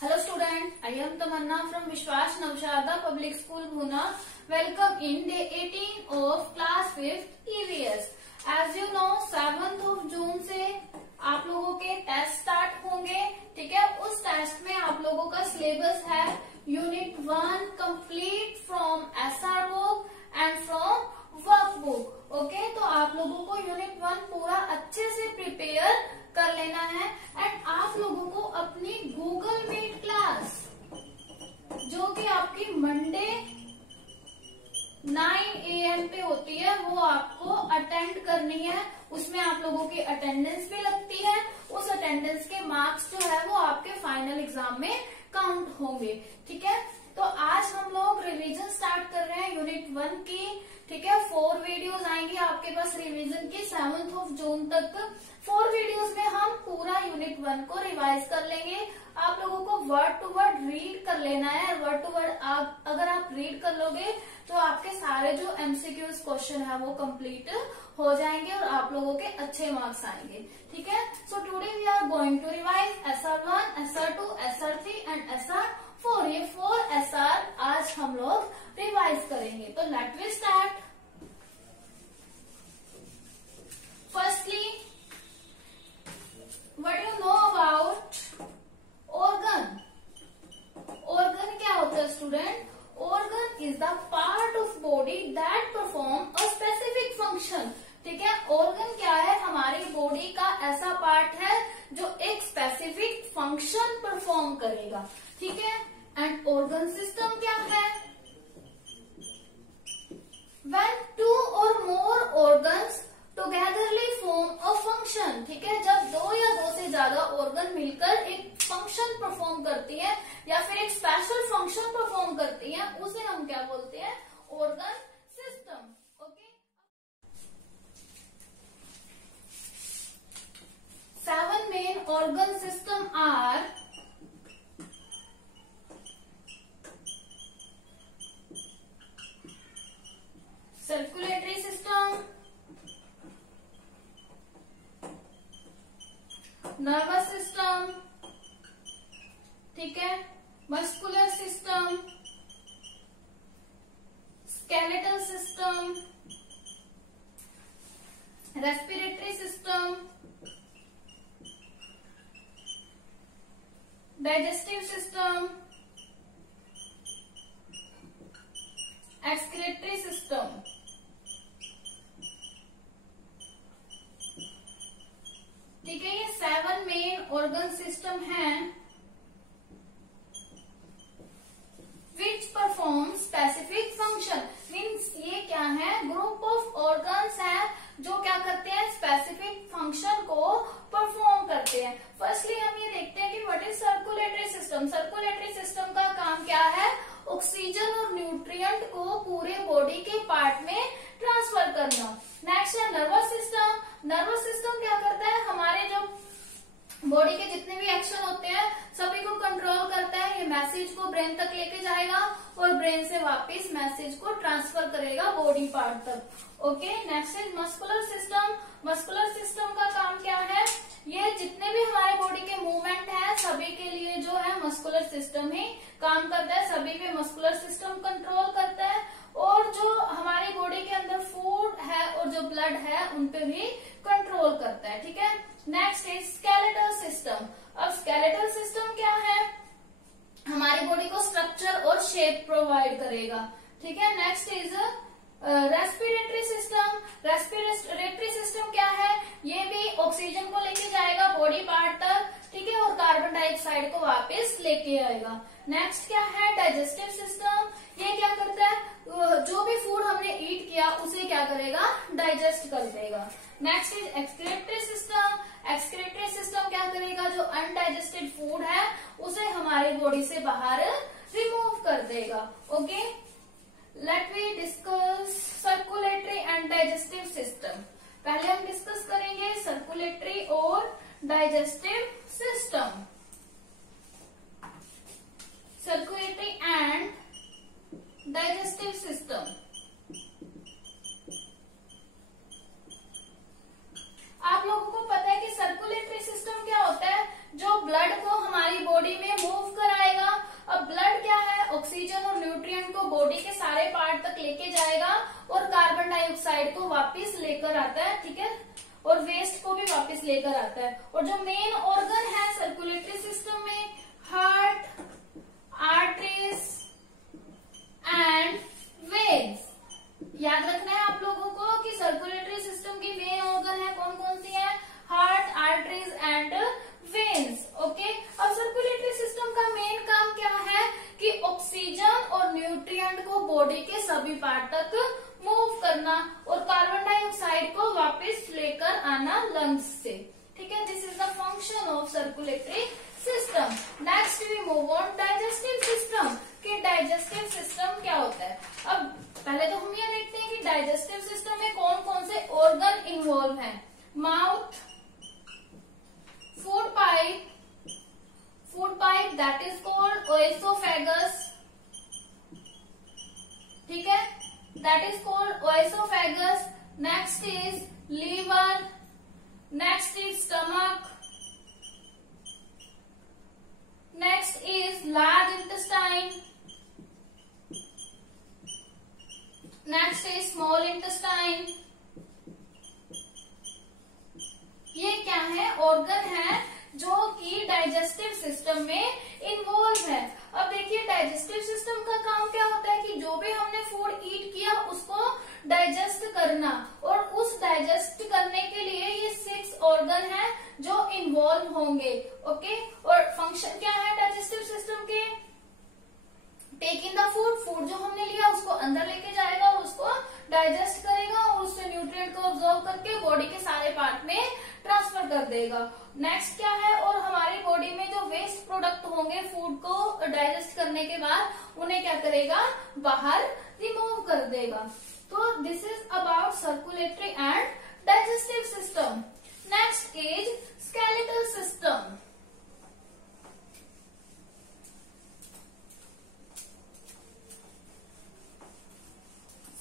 Hello student, I am Tamanna from Vishwas Navshada Public School Bhuna. Welcome in day 18 of class 5th EVS. As you know 7th of June से आप लोगों के test start होंगे, ठीक है। उस test में आप लोगों का सिलेबस है unit 1 complete from SR book and from work book. Okay, तो आप लोगों को यूनिट 1 पूरा अच्छे से प्रिपेयर कर लेना है एंड आप लोगों को अपनी गूगल मीट क्लास जो कि आपकी मंडे 9 AM पे होती है वो आपको अटेंड करनी है। उसमें आप लोगों की अटेंडेंस भी लगती है। उस अटेंडेंस के मार्क्स जो है वो आपके फाइनल एग्जाम में काउंट होंगे, ठीक है। तो आज हम लोग रिवीजन स्टार्ट कर रहे हैं यूनिट 1 की, ठीक है। 4 वीडियोस आएंगी आपके पास रिवीजन की 7th of जून तक। 4 वीडियोस में हम पूरा यूनिट 1 को रिवाइज कर लेंगे। आप लोगों को वर्ड टू वर्ड रीड कर लेना है। वर्ड टू वर्ड अगर आप रीड कर लोगे तो आपके सारे जो एमसीक्यूज क्वेश्चन है वो कंप्लीट हो जाएंगे और आप लोगों के अच्छे मार्क्स आएंगे, ठीक है। So today we are going to revise SR1, SR2, SR3 and SR4। ये 4 SR आज हम लोग रिवाइज करेंगे। तो let we start. Firstly, what you know about organ? Organ क्या होता है student? Organ is the part of body that perform a specific function, ठीक है। organ क्या है? हमारी बॉडी का ऐसा पार्ट है जो एक स्पेसिफिक फंक्शन परफॉर्म करेगा, ठीक है। एंड organ सिस्टम क्या है? When 2 or more organs togetherly form a function, ठीक है। जब 2 या 2 से ज्यादा ऑर्गन मिलकर एक फंक्शन परफॉर्म करती है या फिर एक स्पेशल फंक्शन परफॉर्म करती है उसे हम क्या बोलते हैं? Organ system. Okay, 7 main organ system are circulatory system, nervous system, ठीक है, muscular system, skeletal system, respiratory system, digestive system, excretory system. ठीक है, ये 7 मेन ऑर्गन सिस्टम हैं which perform specific function. Means ये क्या है? ग्रुप ऑफ ऑर्गन्स है जो क्या करते हैं? स्पेसिफिक फंक्शन को परफॉर्म करते हैं। फर्स्टली हम ये देखते हैं कि what is circulatory system. Circulatory system का काम क्या है? ऑक्सीजन और न्यूट्रिएंट को पूरे बॉडी के पार्ट में ट्रांसफर करना। नेक्स्ट है नर्वस सिस्टम। नर्वस सिस्टम क्या करता है? हमारे जो बॉडी के जितने भी एक्शन होते हैं सभी को कंट्रोल करता है। ये मैसेज को ब्रेन तक लेके जाएगा और ब्रेन से वापस मैसेज को ट्रांसफर करेगा बॉडी पार्ट तक। ओके, नेक्स्ट है मस्कुलर सिस्टम। मस्कुलर सिस्टम का काम क्या है? ये जितने भी हमारे बॉडी के मूवमेंट है सभी के लिए जो है मस्कुलर सिस्टम ही काम करता है। सभी पे मस्कुलर सिस्टम कंट्रोल करता है और जो हमारी बॉडी के अंदर फूड है और जो ब्लड है उन पे भी कंट्रोल करता है, ठीक है। Next is skeletal system. अब स्केलेटल सिस्टम क्या है? हमारी बॉडी को स्ट्रक्चर और शेप प्रोवाइड करेगा, ठीक है। Next is respiratory system. Respiratory system क्या है? ये भी ऑक्सीजन को लेके जाएगा बॉडी पार्ट तक, ठीक है, और कार्बन डाइऑक्साइड को वापस लेके आएगा। नेक्स्ट क्या है? Digestive system. ये क्या करता है? जो भी फूड हमने ईट किया उसे क्या करेगा? डाइजेस्ट कर देगा। Next is excretory system. Excretory system क्या करेगा? जो अनडाइजेस्टेड फूड है उसे हमारी बॉडी से बाहर रिमूव कर देगा। Okay, let we discuss circulatory and digestive system. पहले हम डिस्कस करेंगे सर्कुलेटरी और digestive system. Circulatory and digestive system. आप लोगों को पता है कि सर्कुलेटरी सिस्टम क्या होता है? वापस लेकर आता है, ठीक है, और वेस्ट को भी वापस लेकर आता है। और जो मेन ऑर्गन है सर्कुलेटरी सिस्टम में, हार्ट, आर्टरीज एंड वेन्स। याद रखना है आप लोगों को कि सर्कुलेटरी सिस्टम की मेन ऑर्गन है कौन कौन सी है, heart, arteries and veins. Okay, अब सर्कुलेटरी सिस्टम का मेन काम क्या है कि ऑक्सीजन और न्यूट्रिएंट को बॉडी के सभी पार्ट तक मूव करना और कार्बन डाइऑक्साइड को वापस लेकर आना लंग्स से, ठीक है। This is the function of circulatory system. Next we move on digestive system, कि डाइजेस्टिव सिस्टम क्या होता है। अब पहले तो हम ये देखते हैं कि डाइजेस्टिव सिस्टम में कौन कौन से ऑर्गन इन्वॉल्व हैं। Mouth, food pipe that is called oesophagus, ठीक है, that is called oesophagus. Next is liver, next is stomach, next is large intestine, next is small intestine. ये क्या है, ऑर्गन है जो कि डाइजेस्टिव सिस्टम में इन्वॉल्व है। अब देखिए डाइजेस्टिव सिस्टम का काम क्या होता है कि जो भी हमने फूड ईट किया उसको डाइजेस्ट करना, और उस डाइजेस्ट करने के लिए ये 6 ऑर्गन है जो इन्वॉल्व होंगे। ओके, और फंक्शन क्या है डाइजेस्टिव सिस्टम के, टेक इन द फूड जो हमने लिया उसको अंदर लेके जाएगा और उसको डाइजेस्ट करेगा और उससे न्यूट्रिएंट को ऑब्जॉर्व करके बॉडी के सारे पार्ट में ट्रांसफर कर देगा। नेक्स्ट क्या है, और हमारी बॉडी में जो वेस्ट प्रोडक्ट होंगे फूड को डाइजेस्ट करने के बाद उन्हें क्या करेगा, बाहर रिमूव कर देगा। तो this is about circulatory and digestive system. Next is skeletal system.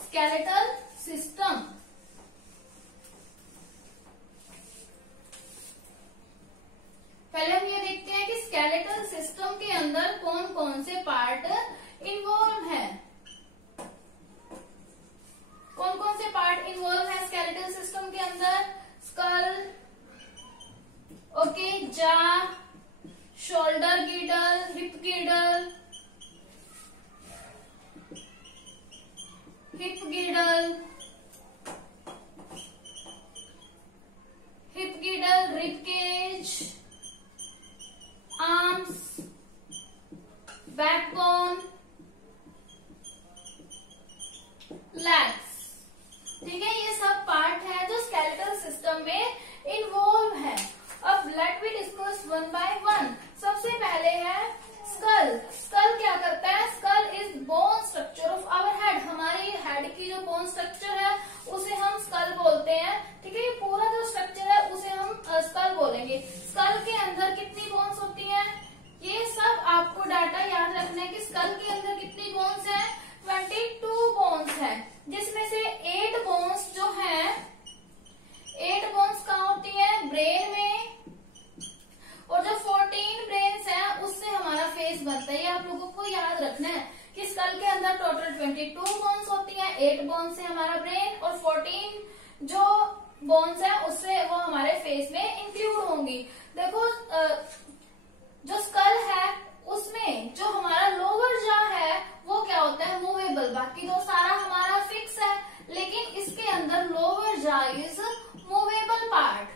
Skeletal system, पहले हम ये देखते हैं कि स्केलेटल सिस्टम के अंदर कौन कौन से पार्ट इन्वॉल्व हैं। कौन कौन से पार्ट इन्वॉल्व है स्केलेटल सिस्टम के अंदर, skull, okay, jaw, shoulder girdle, hip girdle, hip girdle, rib cage, arms, backbone, legs, ठीक है। ये सब पार्ट है जो स्केलेटल सिस्टम में इन्वॉल्व है। अब let we discuss one by one. सबसे पहले है स्कल। स्कल क्या करता है, skull is bone structure of our head. हमारी हेड की जो बोन स्ट्रक्चर है उसे हम स्कल बोलते हैं, ठीक है। ये पूरा जो स्ट्रक्चर है उसे हम स्कल बोलेंगे। स्कल के अंदर कितनी बोन्स होती हैं, ये सब आपको डाटा याद रखना है कि स्कल के अंदर कितनी बोन्स हैं, 22 बोन्स है, जिसमें से 8 बोन्स जो है, 8 बोन्स कहाँ होती है, ब्रेन में, और जो 14 ब्रेन्स है उससे हमारा फेस बनता है। ये आप लोगों को याद रखना है कि स्कल के अंदर टोटल 22 बोन्स होती है, 8 बोन्स से हमारा ब्रेन और 14 जो बोन्स है उससे वो हमारे फेस में इंक्लूड होंगी। देखो जो स्कल है उसमें जो हमारा लोअर जॉ है वो क्या होता है, मूवेबल। बाकी तो सारा हमारा फिक्स है, लेकिन इसके अंदर lower jaw is movable part,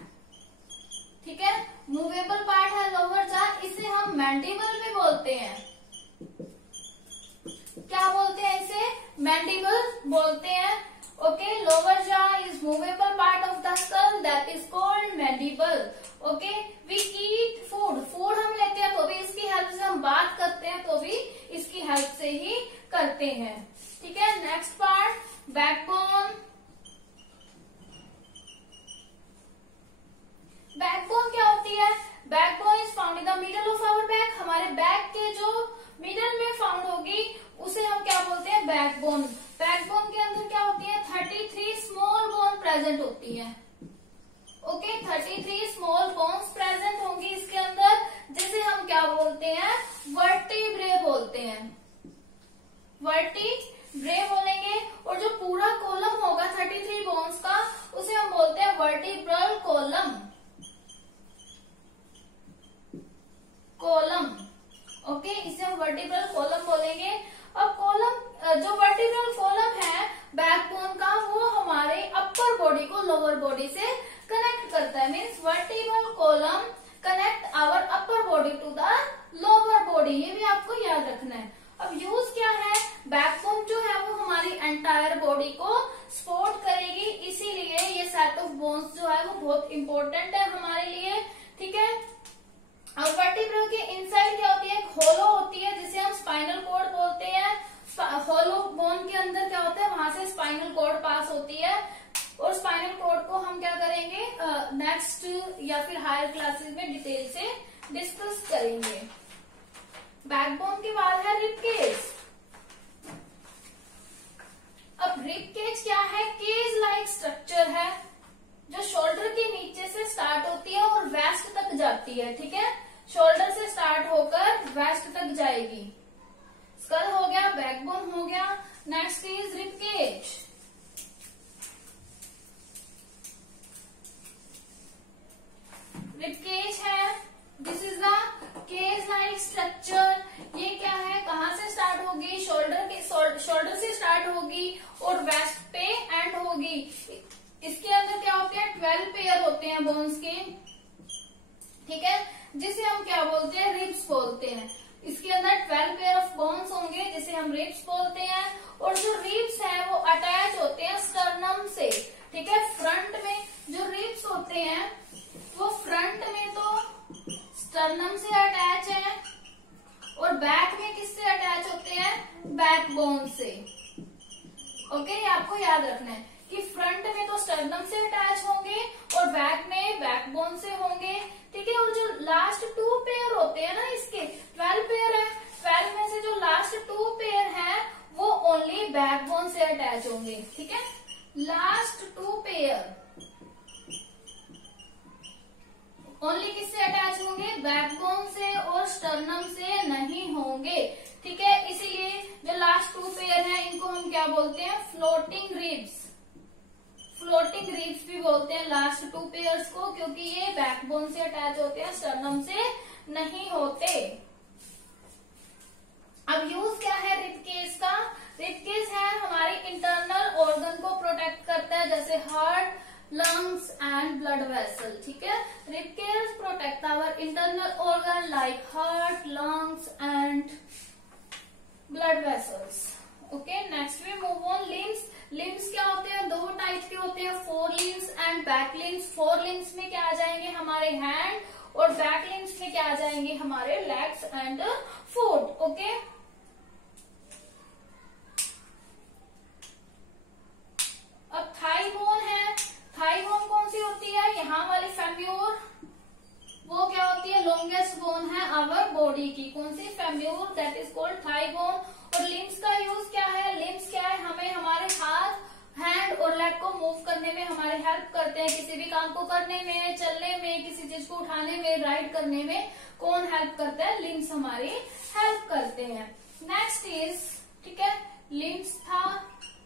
ठीक है। मूवेबल पार्ट है लोअर जॉ, इसे हम मैंडिबल भी बोलते हैं। क्या बोलते हैं इसे, मैंडिबल बोलते हैं। Okay, lower jaw is movable part of the skull that is called mandible. Okay, we eat food हम लेते हैं तो भी इसकी हेल्प से, हम बात करते हैं तो भी इसकी हेल्प से ही करते हैं, ठीक है। Next part, backbone. बैकबोन क्या होती है, backbone is found in the middle of our back. हमारे बैक के जो मिडल में फाउंड होगी उसे हम क्या बोलते हैं, बैकबोन। बैकबोन के अंदर क्या होती है, 33 स्मॉल बोन प्रेजेंट होती है। ओके, 33 स्मॉल बोन्स प्रेजेंट होंगी। लोअर बॉडी से कनेक्ट करता है। Means vertebral column connect our upper body to the lower body, ये भी आपको याद रखना है। अब यूज क्या है, बैकबोन जो है वो हमारी एंटायर बॉडी को सपोर्ट करेगी, इसीलिए ये सेट ऑफ बोन्स जो है वो बहुत इंपॉर्टेंट है हमारे लिए, ठीक है। और वर्टिब्रल के इनसाइड क्या होती है, एक होलो होती है जिसे हम स्पाइनल कॉर्ड बोलते हैं। होलो बोन के अंदर क्या होता है, वहां से स्पाइनल कॉर्ड पास होती है, और स्पाइनल कॉर्ड को हम क्या करेंगे नेक्स्ट या फिर हायर क्लासेस में डिटेल से डिस्कस करेंगे। बैकबोन के बाद है रिब केज। अब रिब केज क्या है, केज लाइक स्ट्रक्चर है जो शोल्डर के नीचे से स्टार्ट होती है और वेस्ट तक जाती है, ठीक है। शोल्डर से स्टार्ट होकर वेस्ट तक जाएगी। स्कल हो गया, बैकबोन हो गया, next is rib cage. Rib cage है, this is the cage like structure. ये क्या है, कहां से स्टार्ट होगी, शोल्डर से स्टार्ट होगी और वेस्ट पे एंड होगी। इसके अंदर क्या होते हैं, 12 पेयर होते हैं बोन्स के, ठीक है, जिसे हम क्या बोलते हैं, रिब्स बोलते हैं। इसके अंदर 12 पेयर ऑफ बोन्स होंगे जिसे हम रिब्स बोलते हैं, और जो रिब्स है वो अटैच होते हैं स्टर्नम से, ठीक है। फ्रंट में जो रिब्स होते हैं वो फ्रंट में तो स्टर्नम से अटैच है, और बैक में किससे अटैच होते हैं, बैकबोन से। ओके, ये आपको याद रखना है कि फ्रंट में तो स्टर्नम से अटैच होंगे और बैक में बैकबोन से होंगे, ठीक है। और जो लास्ट 2 पेयर होते हैं ना, इसके 12 पेयर है, 12 में से जो लास्ट 2 पेयर है वो ओनली बैकबोन से अटैच होंगे, ठीक है। लास्ट 2 पेयर ओनली किससे अटैच होंगे, बैकबोन से और स्टर्नम से नहीं होंगे, ठीक है। इसीलिए जो लास्ट 2 पेयर हैं इनको हम क्या बोलते हैं, फ्लोटिंग रिब्स। फ्लोटिंग रिब्स भी बोलते हैं लास्ट 2 पेयर्स को, क्योंकि ये बैकबोन से अटैच होते हैं, स्टर्नम से नहीं होते। अब यूज क्या है रिब केज का, रिब केज है हमारी इंटरनल ऑर्गन को प्रोटेक्ट करता है, जैसे heart, lungs and blood vessel, ठीक है। Rib cage protect our internal organ like heart, lungs and blood vessels. Okay, next we move on limbs. Limbs क्या होते हैं, 2 टाइप के होते हैं, four limbs and back limbs. Four limbs में क्या आ जाएंगे, हमारे हैंड, और बैक लिम्स में क्या आ जाएंगे, हमारे लेग्स एंड फुट। ओके, अब थाई बोन है। थाई बोन कौन सी होती है, यहाँ वाली फेम्योर, वो क्या होती है, लॉन्गेस्ट बोन है आवर बॉडी की। कौन सी, femur, that is called thigh bone. और लिम्स का यूज क्या है, लिम्स क्या है, हमें हमारे हाथ, हैंड और लेग को मूव करने में हमारे हेल्प करते हैं, किसी भी काम को करने में, चलने में, किसी चीज को उठाने में, राइड करने में कौन हेल्प करता है, लिम्स हमारी हेल्प करते हैं। नेक्स्ट इज, ठीक है, लिम्स था।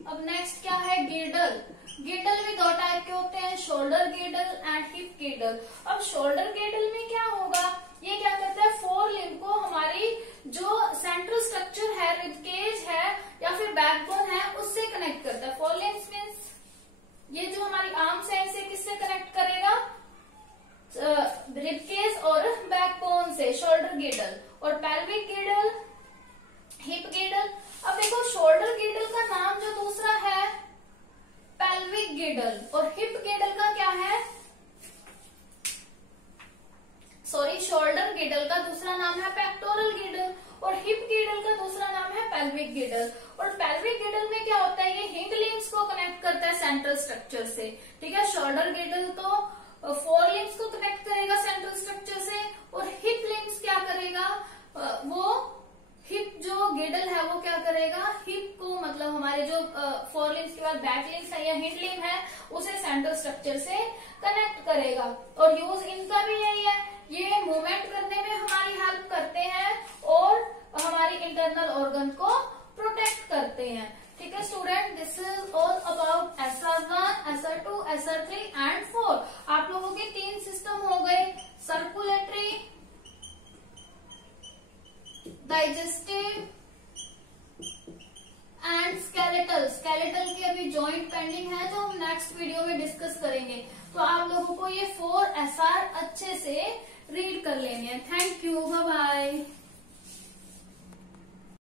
अब नेक्स्ट क्या है, गिडल। गिडल भी 2 टाइप के होते हैं, shoulder girdle and hip girdle. अब शोल्डर गिडल में क्या होगा, ये क्या करता है, फोर लिम्ब को हमारी जो सेंट्रल स्ट्रक्चर है, रिब केज है या फिर बैकबोन है, उससे कनेक्ट करता है। फोर लिम्स मीन्स ये जो हमारी आर्म्स है, इसे किससे कनेक्ट करेगा, रिब केज और बैकबोन से, शोल्डर गिडल। और पेल्विक गिडल, हिप गिडल। अब देखो, शोल्डर गिडल का नाम जो दूसरा है पेल्विक गिडल, और हिप गिडल का क्या है, सॉरी, शोल्डर गिडल का दूसरा नाम है पेक्टोरल गिडल, और हिप गिडल का दूसरा नाम है पेल्विक गिडल। और पेल्विक गिडल में क्या होता है, ये हिंड लिम्स को कनेक्ट करता है सेंट्रल स्ट्रक्चर से, ठीक है। शोल्डर गिडल तो फोर लिम्स को कनेक्ट करेगा सेंट्रल स्ट्रक्चर से, और हिप लिम्स क्या करेगा, वो हिप जो गिडल है वो क्या करेगा, हिप को, मतलब हमारे जो फोर लिम्स के बाद बैक लिम्स है या हिंड लिम्ब है, उसे सेंट्रल स्ट्रक्चर से कनेक्ट करेगा। और यूज इनका भी यही है, ये मूवमेंट करने में हमारी हेल्प करते हैं और हमारी इंटरनल ऑर्गन को प्रोटेक्ट करते हैं, ठीक है student. This is all about SR1, SR2, SR3 and 4। आप लोगों के 3 सिस्टम हो गए, circulatory, digestive and skeletal. Skeletal की अभी जॉइंट पेंडिंग है, जो हम नेक्स्ट वीडियो में डिस्कस करेंगे। तो आप लोगों को ये 4 SR अच्छे से रीड कर लेने हैं। Thank you, bye bye.